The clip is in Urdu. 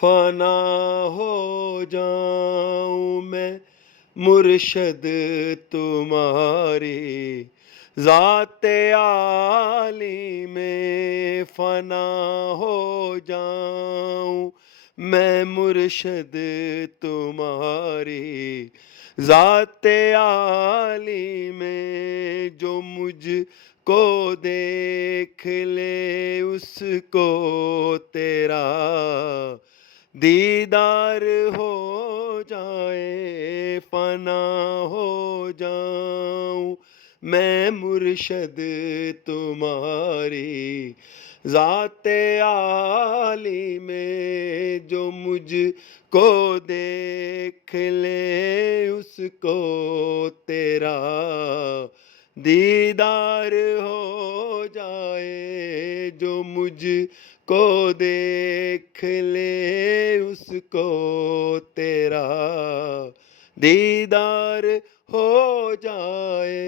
فنا ہو جاؤں میں مرشد تمہاری ذات عالی میں، فنا ہو جاؤں میں مرشد تمہاری ذات عالی میں، جو مجھ کو دیکھ لے اس کو تیرا دیدار ہو جائے، فنا ہو جاؤں میں مرشد تمہاری ذات عالی میں، جو مجھ کو دیکھ لے اس کو تیرا دیدار ہو جائے، جو مجھ کو دیکھ لے اس کو تیرا دیدار ہو جائے۔